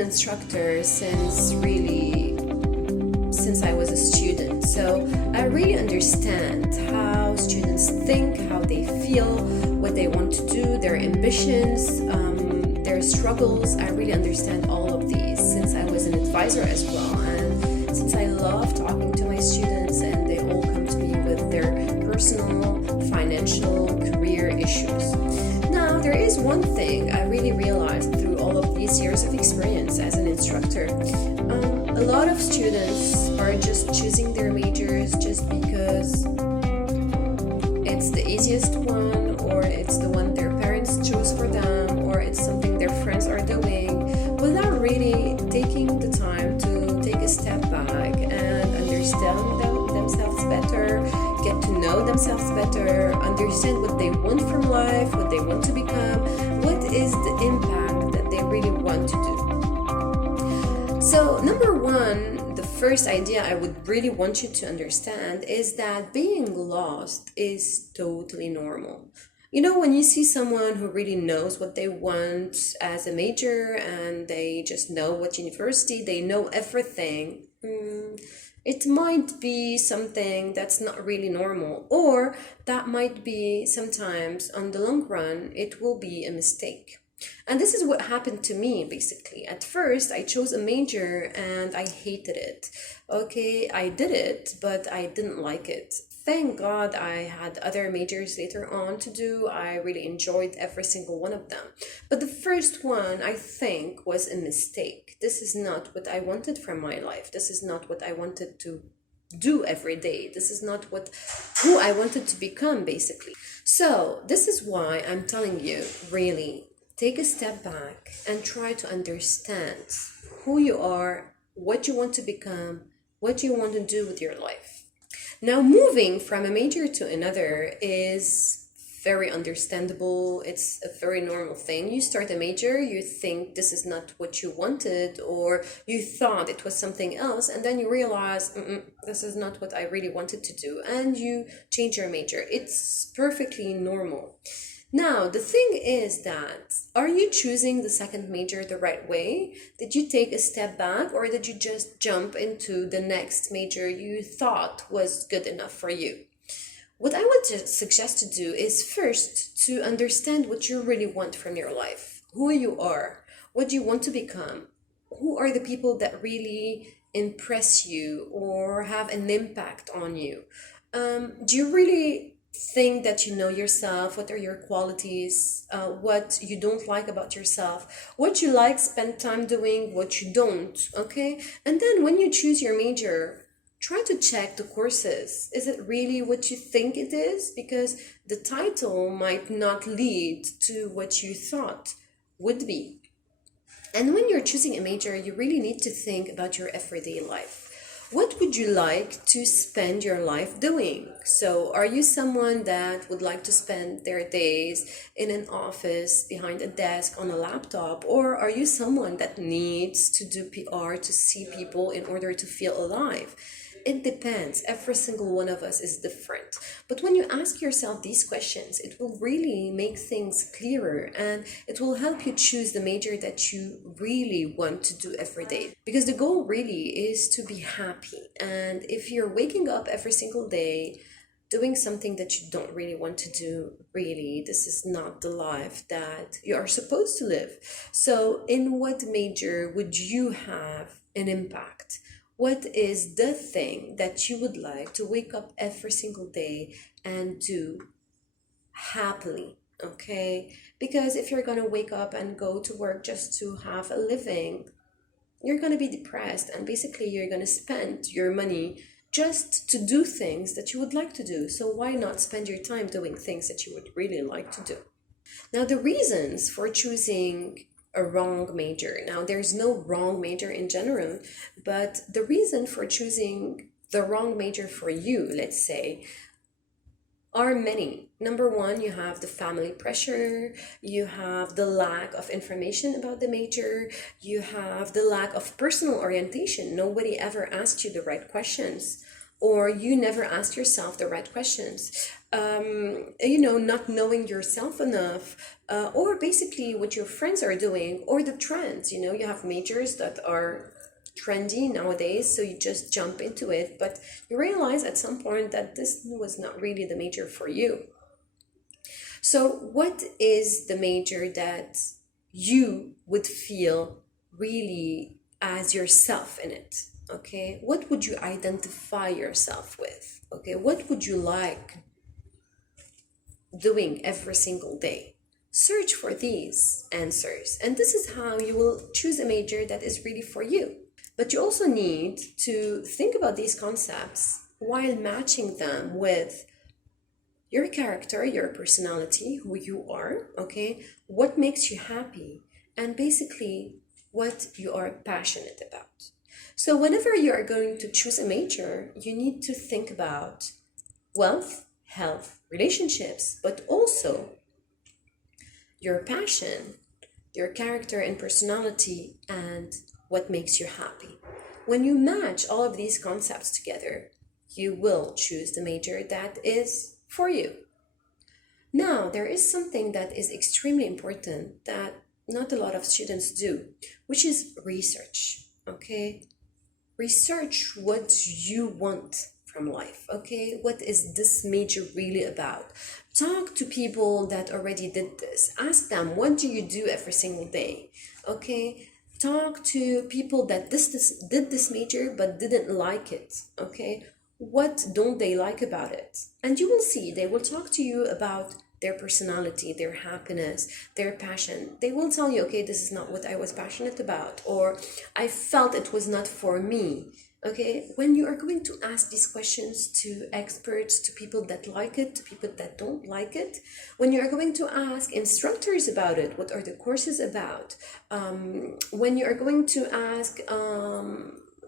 instructor since I was a student. So I really understand how students think, how they feel, what they want to do, their ambitions, their struggles. I really understand all of these since I was an advisor as well. And since I love talking to my students and they all come to me with their personal, financial, career issues. Now, there is one thing I really realized through all of these years of experience as an instructor. A lot of students are just choosing their majors just because it's the easiest one, or it's the one their parents chose for them, or it's something their friends are doing, without really taking the time to take a step back and understand themselves better, get to know themselves better, understand what they want from life, what they want to become, what is the impact that they really want to do. So number one, the first idea I would really want you to understand is that being lost is totally normal. You know, when you see someone who really knows what they want as a major and they just know what university, they know everything, it might be something that's not really normal, or that might be sometimes on the long run, it will be a mistake. And this is what happened to me, basically. At first, I chose a major and I hated it. Okay, I did it, but I didn't like it. Thank God I had other majors later on to do. I really enjoyed every single one of them. But the first one, I think, was a mistake. This is not what I wanted from my life. This is not what I wanted to do every day. This is not who I wanted to become, basically. So this is why I'm telling you, really, take a step back and try to understand who you are, what you want to become, what you want to do with your life. Now, moving from a major to another is very understandable. It's a very normal thing. You start a major, you think this is not what you wanted, or you thought it was something else, and then you realize, this is not what I really wanted to do, and you change your major. It's perfectly normal. Now, the thing is that, are you choosing the second major the right way? Did you take a step back, or did you just jump into the next major you thought was good enough for you? What I would suggest to do is first to understand what you really want from your life, who you are, what do you want to become, who are the people that really impress you or have an impact on you. Do you really think that you know yourself? What are your qualities? What you don't like about yourself? What you like, spend time doing, what you don't, okay? And then when you choose your major, try to check the courses. Is it really what you think it is? Because the title might not lead to what you thought would be. And when you're choosing a major, you really need to think about your everyday life. What would you like to spend your life doing? So are you someone that would like to spend their days in an office, behind a desk, on a laptop? Or are you someone that needs to do PR to see people in order to feel alive? It depends. Every single one of us is different. But when you ask yourself these questions, it will really make things clearer, and it will help you choose the major that you really want to do every day. Because the goal really is to be happy. And if you're waking up every single day doing something that you don't really want to do, really, this is not the life that you are supposed to live. So in what major would you have an impact? What is the thing that you would like to wake up every single day and do happily, okay? Because if you're going to wake up and go to work just to have a living, you're going to be depressed, and basically you're going to spend your money just to do things that you would like to do. So why not spend your time doing things that you would really like to do? Now, the reasons for choosing a wrong major. Now, there's no wrong major in general, but the reason for choosing the wrong major for you, let's say, are many. Number one, you have the family pressure, you have the lack of information about the major, you have the lack of personal orientation. Nobody ever asked you the right questions, or you never asked yourself the right questions. not knowing yourself enough, or basically what your friends are doing, or the trends. You have majors that are trendy nowadays, so you just jump into it, but you realize at some point that this was not really the major for you. So, what is the major that you would feel really as yourself in it? Okay, what would you identify yourself with? Okay, what would you like doing every single day? Search for these answers, and this is how you will choose a major that is really for you. But you also need to think about these concepts while matching them with your character, your personality, who you are, okay? What makes you happy, and basically what you are passionate about. So, whenever you are going to choose a major, you need to think about wealth, health, relationships, but also your passion, your character and personality, and what makes you happy. When you match all of these concepts together, you will choose the major that is for you. Now, there is something that is extremely important that not a lot of students do, which is research. Okay? Research what you want from life. Okay? What is this major really about? Talk to people that already did this. Ask them, what do you do every single day? Okay? Talk to people that did this major but didn't like it. Okay? What don't they like about it? And you will see, they will talk to you about their personality, their happiness, their passion. They will tell you, okay, this is not what I was passionate about, or I felt it was not for me. Okay, when you are going to ask these questions to experts, to people that like it, to people that don't like it, when you are going to ask instructors about it, what are the courses about? When you are going to ask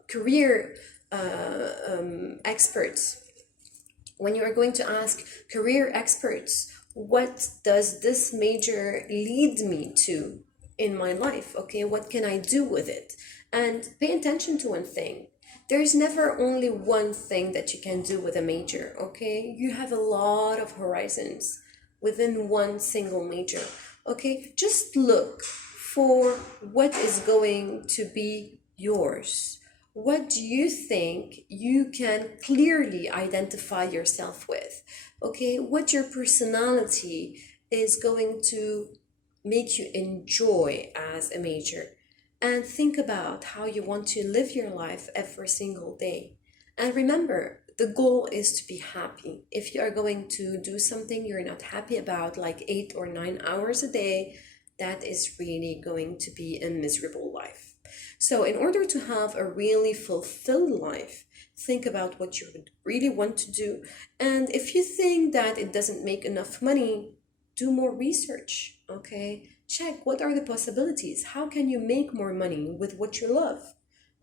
career experts, when you are going to ask career experts, what does this major lead me to in my life? Okay, what can I do with it? And pay attention to one thing. There's never only one thing that you can do with a major, okay? You have a lot of horizons within one single major, okay? Just look for what is going to be yours. What do you think you can clearly identify yourself with? Okay, what your personality is going to make you enjoy as a major. And think about how you want to live your life every single day. And remember, the goal is to be happy. If you are going to do something you're not happy about, like 8 or 9 hours a day, that is really going to be a miserable life. So in order to have a really fulfilled life, think about what you would really want to do. And if you think that it doesn't make enough money, do more research, okay? Check what are the possibilities. How can you make more money with what you love?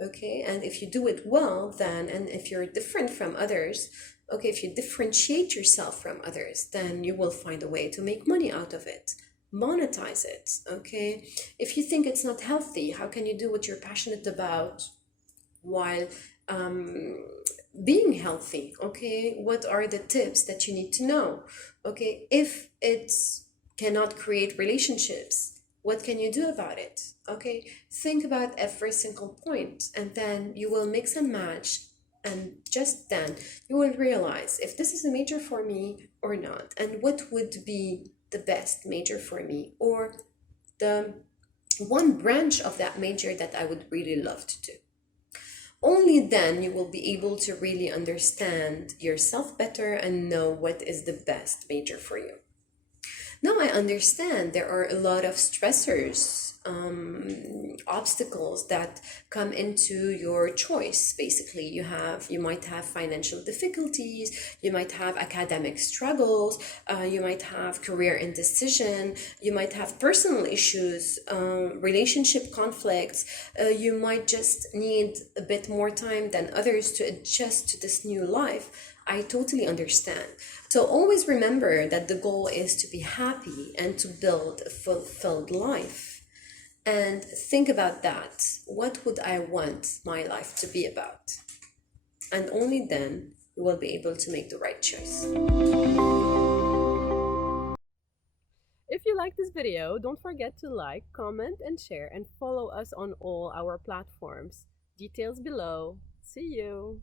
Okay, and if you do it well, then, and if you're different from others, okay, if you differentiate yourself from others, then you will find a way to make money out of it. Monetize it, okay? If you think it's not healthy, how can you do what you're passionate about while being healthy? Okay, what are the tips that you need to know? Okay, if it cannot create relationships, what can you do about it? Okay, think about every single point, and then you will mix and match, and just then you will realize if this is a major for me or not, and what would be the best major for me, or the one branch of that major that I would really love to do. Only then you will be able to really understand yourself better and know what is the best major for you. Now I understand there are a lot of stressors, obstacles that come into your choice. Basically, you might have financial difficulties, you might have academic struggles, you might have career indecision, you might have personal issues, relationship conflicts. You might just need a bit more time than others to adjust to this new life. I totally understand. So always remember that the goal is to be happy and to build a fulfilled life. And think about that. What would I want my life to be about? And only then you will be able to make the right choice. like this video, don't forget to like, comment, and share, and follow us on all our platforms. Details below. See you!